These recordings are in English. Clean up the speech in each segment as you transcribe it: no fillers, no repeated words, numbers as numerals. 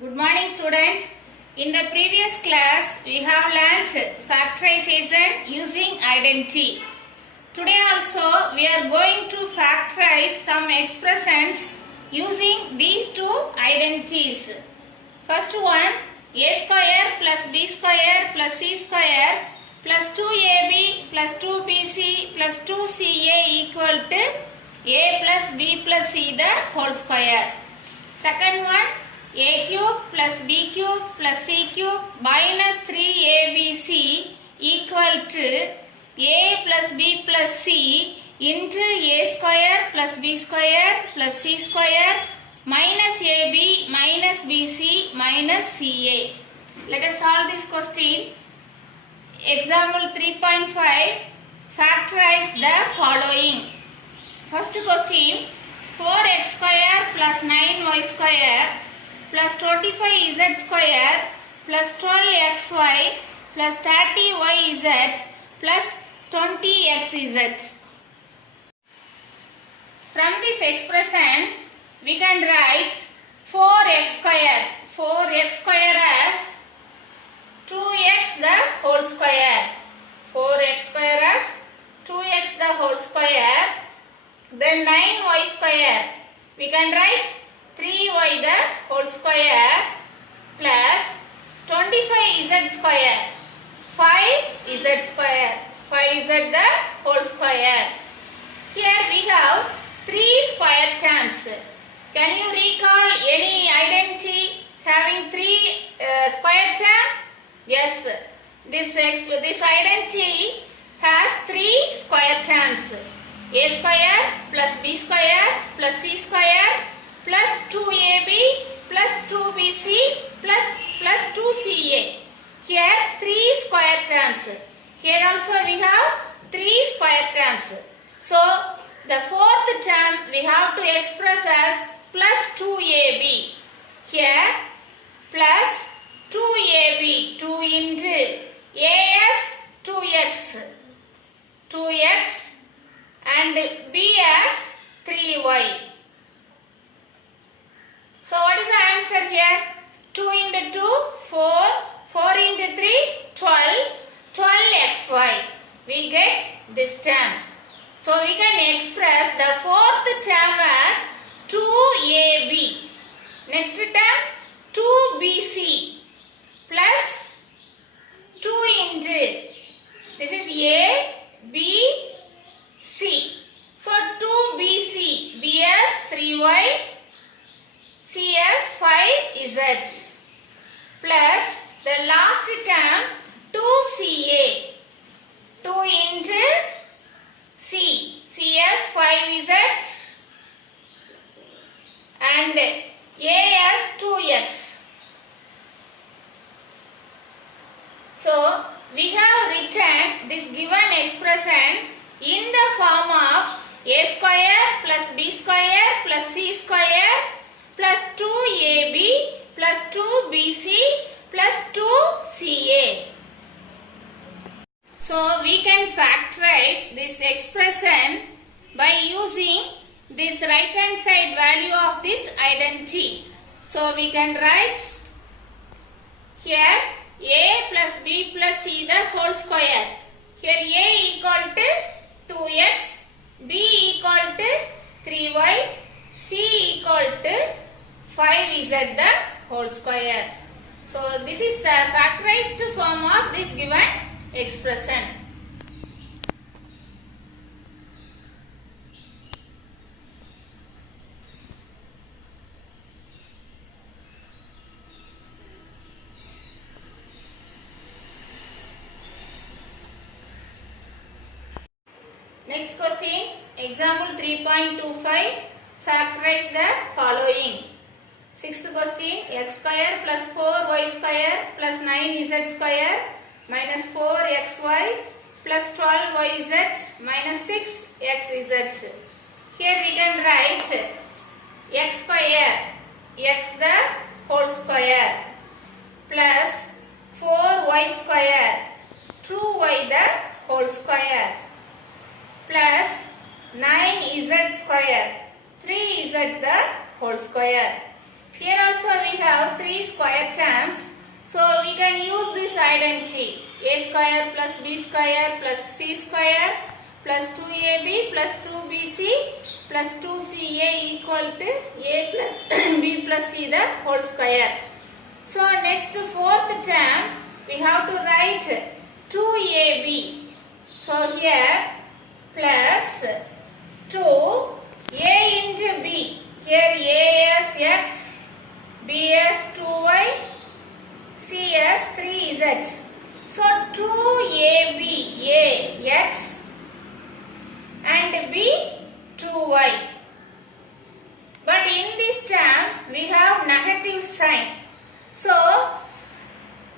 Good morning students. In the previous class we have learnt factorization using identity. Today also we are going to factorize some expressions using these two identities. First one, a square plus b square plus c square plus 2ab plus 2bc plus 2ca equal to a plus b plus c the whole square. Second one, a cube plus b cube plus c cube minus 3abc equal to a plus b plus c into a square plus b square plus c square minus ab minus bc minus ca. Let us solve this question. Example 3.5. Factorize the following. First question, 4x square plus 9y square plus 25z square plus 12xy plus 30yz plus 20xz. From this expression, we can write 4x square. 4x square as 2x the whole square. 4x square as 2x the whole square. Then 9y square. We can write 3y the whole square plus 25z square. 5z square. 5z the whole square. Here we have 3 square terms. Can you recall any identity having 3 square terms? Yes. This identity has 3 square terms. A square plus b square plus c square plus 2ab plus 2bc plus 2ca. Here 3 square terms. Here also we have 3 square terms. So the fourth term we have to express as plus 2ab. Here plus 2ab, 2 into as 2x, 2x and b as 3y. So what is the answer here? 2 into 2, 4, 4 into 3, 12, 12xy. We get this term. So we can express the fourth term as 2ab. Next term 2bc plus 2 into, this is a, b, c. So 2bc, b as 3y, c as 5z plus the last term 2ca, 2 into c, c as 5z and a as 2x. So we have written this given expression in the form of a square plus b square plus c square plus 2ab plus 2bc plus 2ca. So we can factorize this expression by using this right hand side value of this identity. So we can write here a plus b plus c the whole square. Here a equal to 2x, b equal to 3y, c equal to 5z the whole square. So this is the factorized form of this given expression. Next question, example 3.25, factorize the following. Sixth question, x square plus 4y square plus 9z square minus 4xy plus 12yz minus 6xz. Here we can write x square, x the whole square plus 4y square, 2y the whole square plus 9z square, 3z the whole square. Here also we have 3 identity. A square plus B square plus C square plus 2AB plus 2BC plus 2CA equal to A plus B plus C the whole square. So next fourth term we have to write 2AB. So here plus 2A into B. Here A as X, B as 2Y, C as 3Z. So 2AB, A X and B 2Y. But in this term we have negative sign. So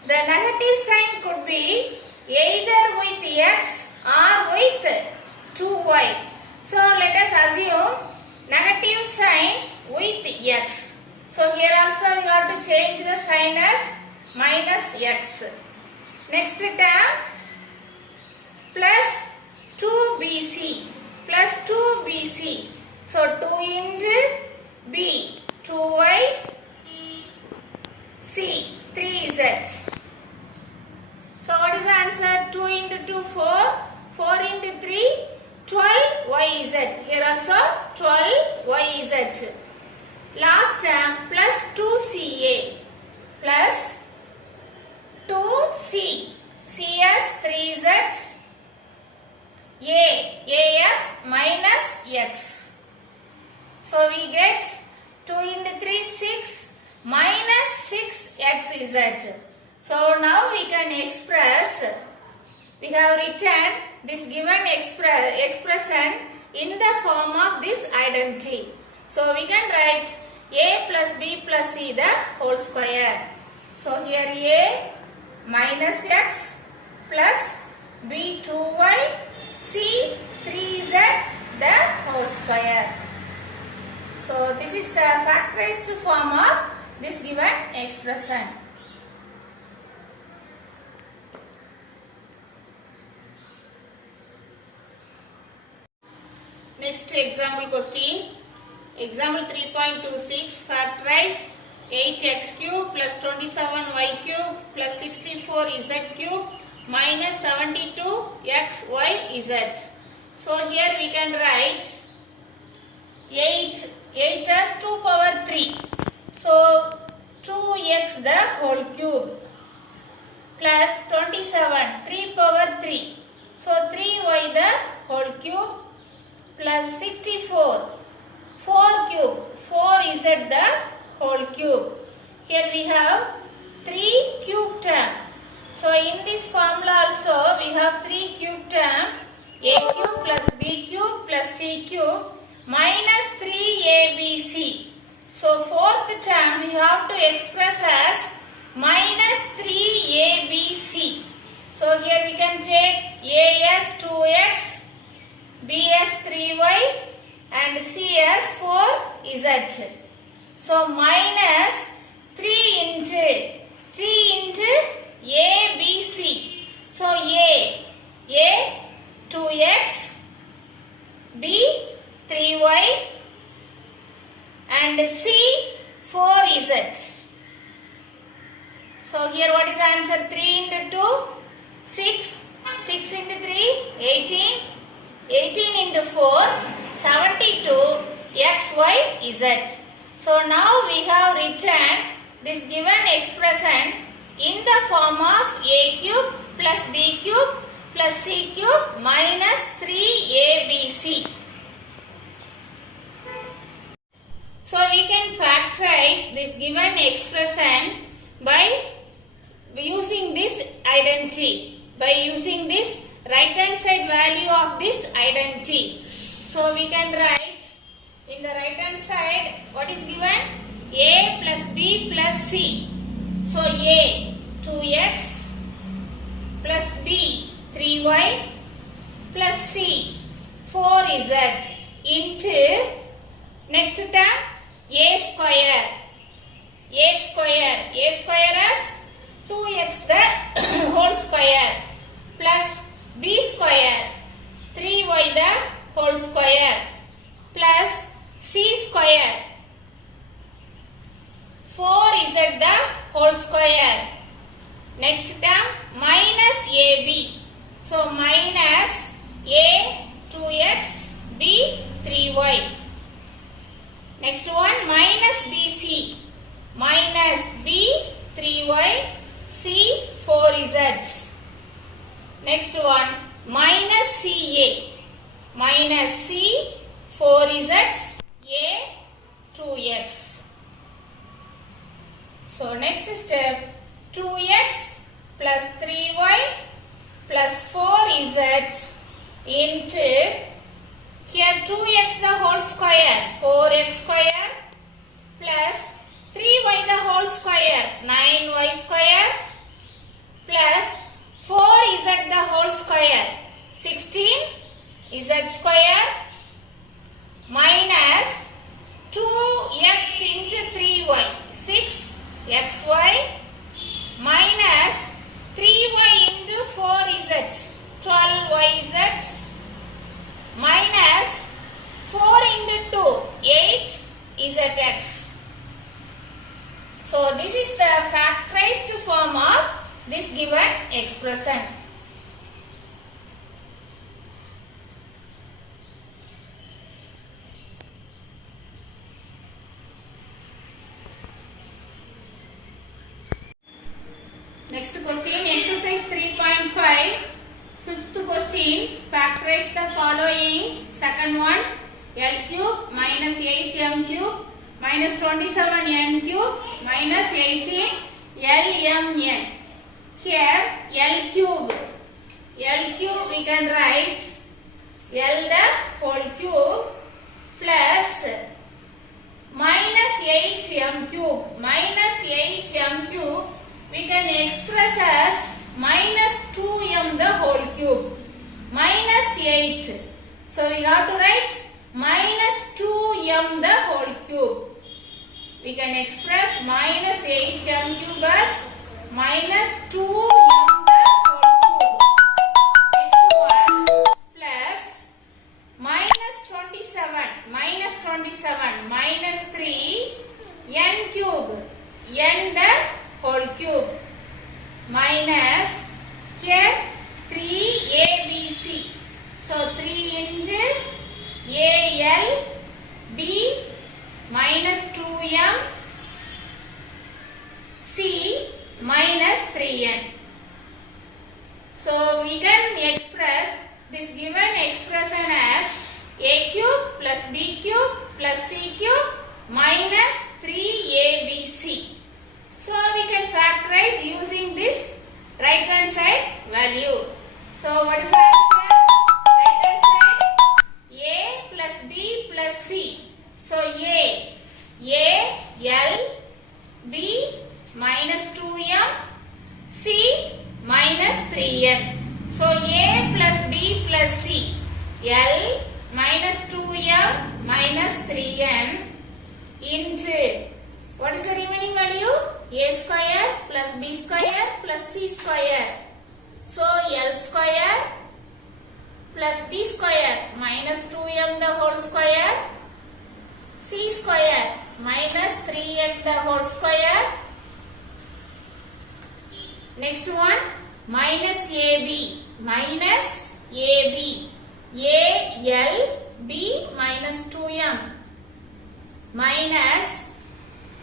the negative sign could be either with X or with 2Y. So let us assume negative sign with X. So here also we have to change the sign as minus X. Next term plus 2BC plus 2BC. So 2 into B, 2Y, C, 3Z. So what is the answer? 2 into 2, 4. 4 into 3, 12YZ. Here also 12YZ. Last term plus 2CA plus 2C. C as 3Z. A as minus X. So we get 2 into 3, 6 minus 6XZ. So now we can express, we have written this given expression in the form of this identity. So we can write A plus B plus C the whole square. So here A minus X plus B 2Y C 3Z the whole square. So this is the factorized form of this given expression. Next example question. Example 3.26. Factorize 8x cube plus 27y cube plus 64z cube minus 72xyz. So here we can write 8 as 2 power 3. So 2x the whole cube plus 27 3 power 3. So 3y the whole cube plus 64 4 cube 4z the whole cube. Here we have 3 cube term. So in this formula also we have 3 cube term, a cube plus b cube plus c cube minus 3abc. So fourth term we have to express as minus 3abc. So here we can take a as 2x, b as 3y and c as 4z. So minus 3 into a, b, c. So a 2x, b 3y and c 4z. So here what is the answer? 3 into 2, 6. 6 into 3, 18. 18 into 4, 72 x, y, z. So now we have written this given expression in the form of a cube plus b cube plus c cube minus 3abc. So we can factorize this given expression by using this identity, by using this right hand side value of this identity. So we can write in the right hand side what is given? A plus b plus c. So a 2x plus b 3y plus c 4z into next term a square. A square as 2x the whole square plus b square 3y the whole square plus c square 4z the whole square Next term minus AB. So minus A 2x, B 3y. Next one minus BC. Minus B 3y, C 4z. Next one minus CA. Minus C 4z, A 2x. So next step 2x plus 3y plus 4z into here 2x the whole square 4x square plus 3y the whole square 9y square plus 4z the whole square 16z square minus 2x into 3y 6xy minus 3y into 4z 12yz minus 4 into 2 8zx. So this is the factorized form of this given expression. Next question, exercise 3.5. Fifth question, factorize the following. Second one, L cube minus 8m cube minus 27n cube minus 18 Lmn. Here L cube we can write L the whole cube plus minus 8m cube we can express as minus 2m the whole cube minus 8. So we have to write minus 2m the whole cube. We can express minus 8m cube as minus 2m the whole cube. Next one plus minus 27 minus 3 n cube n the whole cube minus here 3abc. So 3 into al b minus 2m c minus 3n. So we can express this given expression as a cube plus b cube plus c cube minus 3abc. So we can factorize using this right hand side value. So what is the answer? Right hand side a plus b plus c. So a l b minus 2m c minus 3n. So a plus b plus c l minus 2m minus 3n into what is the remaining value? A square plus b square plus c square. So L square plus b square minus 2m the whole square, c square minus 3m the whole square. Next one minus AB AL b minus 2m minus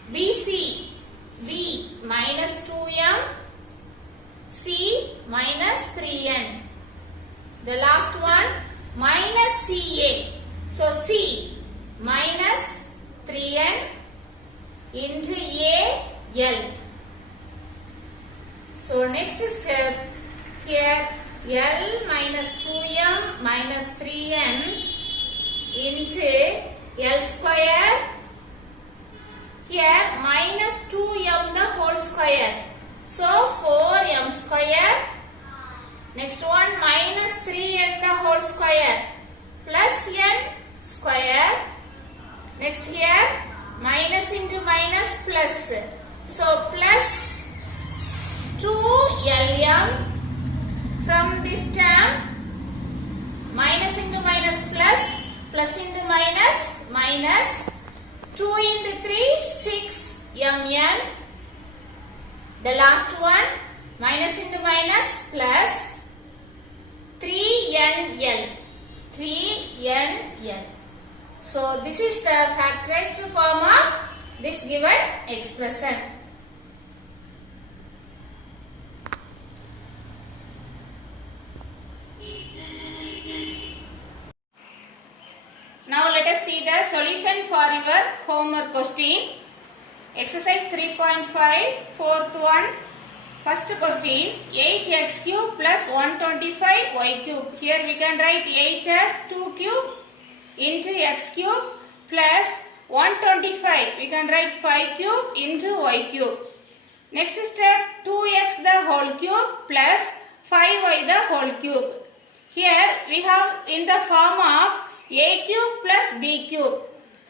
BC B minus 2m C minus 3n. The last one minus CA. So C minus 3n into AL. So next step here L minus 2m minus 3n into L square. Here minus 2m the whole square. So 4m square. Next one minus 3n the whole square plus n square. Next here minus into minus plus. So plus 2lm from this term. Minus into minus plus. Plus into minus minus. 2 into 3, 6 mn. The last one Minus into minus plus 3nl. 3nl. So this is the factorized form of this given expression. Now let us see the solution for your homework question. Exercise 3.5, fourth one. First question, 8x cube plus 125y cube. Here we can write 8 as 2 cube into x cube plus 125. We can write 5 cube into y cube. Next step, 2x the whole cube plus 5y the whole cube. Here we have in the form of a cube plus b cube.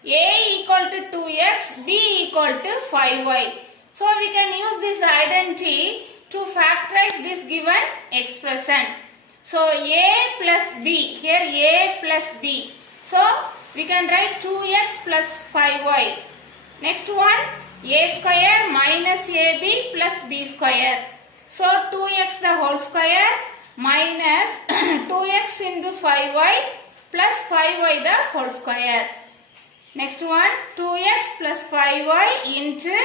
A equal to 2x, b equal to 5y. So we can use this identity to factorize this given expression. So a plus b, here a plus b. So we can write 2x plus 5y. Next one, a square minus ab plus b square. So 2x the whole square minus 2x into 5y plus 5y the whole square. Next one, 2x plus 5y into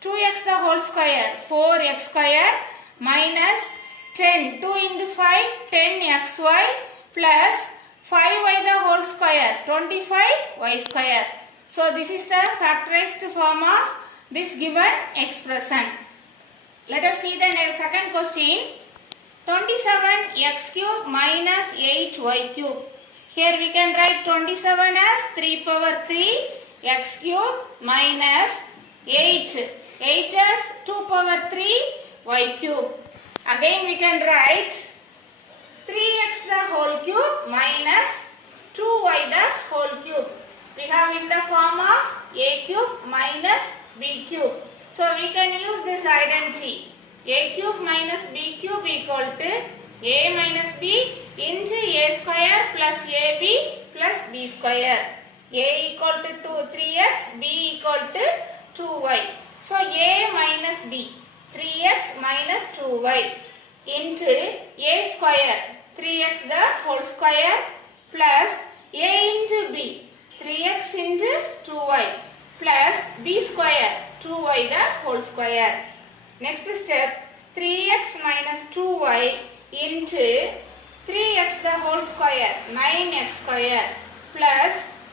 2x the whole square, 4x square minus 10, 2 into 5, 10xy plus 5y the whole square, 25y square. So this is the factorized form of this given expression. Let us see the second question. 27x cube minus 8y cube. Here we can write 27 as 3 power 3 x cube minus 8. 8 as 2 power 3 y cube. Again we can write 3x the whole cube minus 2y the whole cube. We have in the form of a cube minus b cube. So we can use this identity. A cube minus b cube equal to a minus b into a square plus ab plus b square. A equal to 3x, b equal to 2y. So a minus b, 3x minus 2y into a square, 3x the whole square plus a into b, 3x into 2y plus b square, 2y the whole square. Next step, 3x minus 2y into 3x the whole square, 9x square plus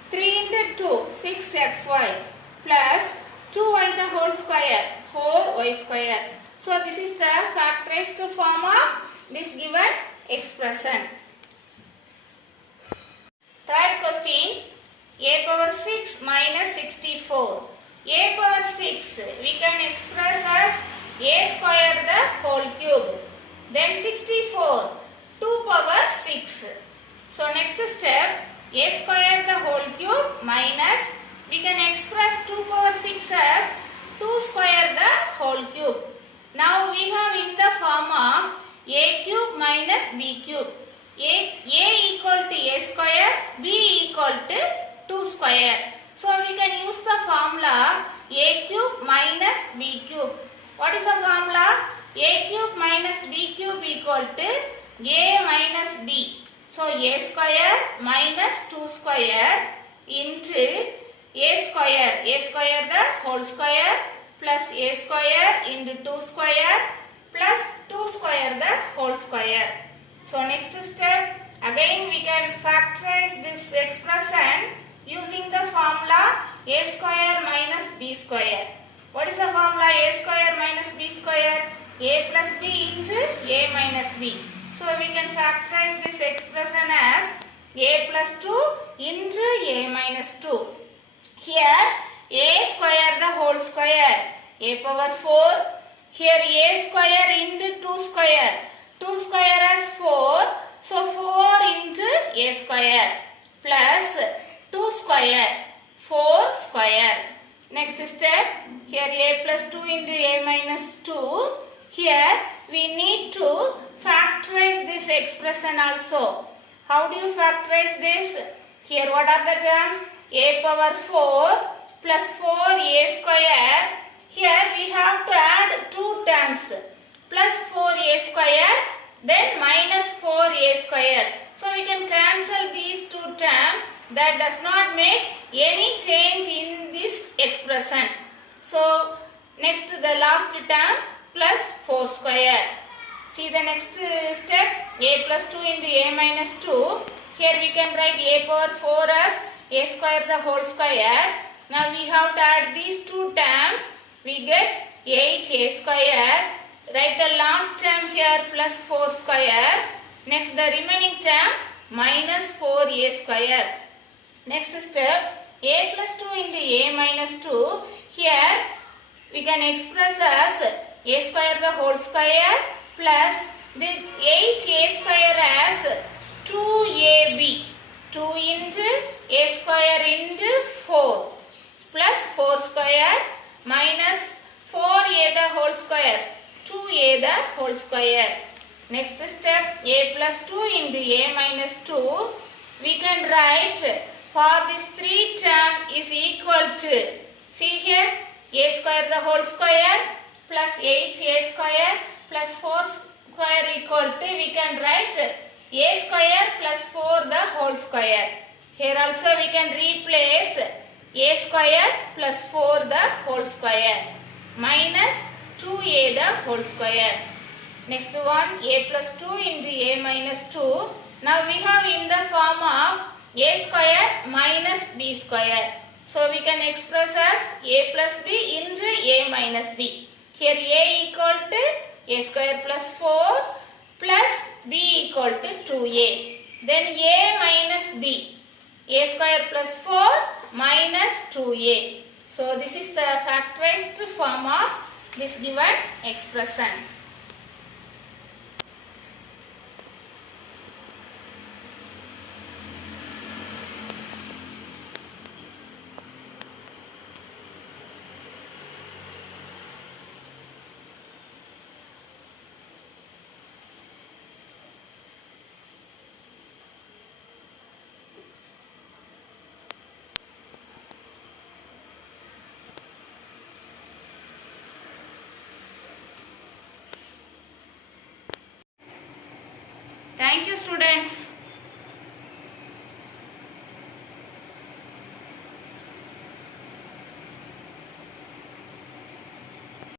3 into 2, 6xy plus 2y the whole square, 4y square. So this is the factorized form of this given expression. Third question, a power 6 minus 64. A power 6 we can express as a square the whole cube. Then 64, 2 power 6. So next step, a square the whole cube minus, we can express 2 power 6 as 2 square the whole cube. Now we have in the form of a cube minus b cube. A equal to a square, b equal to 2 square. So we can use the formula a cube minus b cube. What is the formula? A cube minus b cube equal to a minus b. So a square minus 2 square into a square the whole square plus a square into 2 square plus 2 square the whole square. So next step, again we can factorize this expression using the formula a square minus b square. What is the formula a square minus b square? A plus b into a minus b. So we can factorize this expression as a plus 2 into a minus 2. Here a square the whole square, a power 4. Here a square into 2 square. 2 square as 4. So 4 into a square plus 2 square, 4 square. Next step, here a plus 2 into a minus 2. Here we need to factorize this expression also. How do you factorize this? Here what are the terms? A power 4 plus 4a square. Here we have to add 2 terms. Plus 4 square, then minus 4a square. So we can cancel these two terms. That does not make any change in this expression. So next the last term plus 4 square. See the next step, a plus 2 into a minus 2. Here we can write a power 4 as a square the whole square. Now we have to add these two terms. We get 8a square. Write the last term here plus 4 square. Next the remaining term minus 4a square. Next step, a plus 2 into a minus 2. Here we can express as a square the whole square plus the 8a square as 2ab. 2 into a square into 4 plus 4 square minus 4a the whole square. 2a the whole square. Next step, a plus 2 into a minus 2. We can write for this 3 term is equal to, see here, a square the whole square plus 8a square plus 4 square equal to, we can write a square plus 4 the whole square. Here also we can replace a square plus 4 the whole square minus 2a the whole square. Next one, a plus 2 into a minus 2. Now we have in the form of a square minus b square. So we can express as a plus b into a minus b. Here a equal to a square plus 4 plus b equal to 2a. Then a minus b. A square plus 4 minus 2a. So this is the factorized form of this given expression. Thank you, students.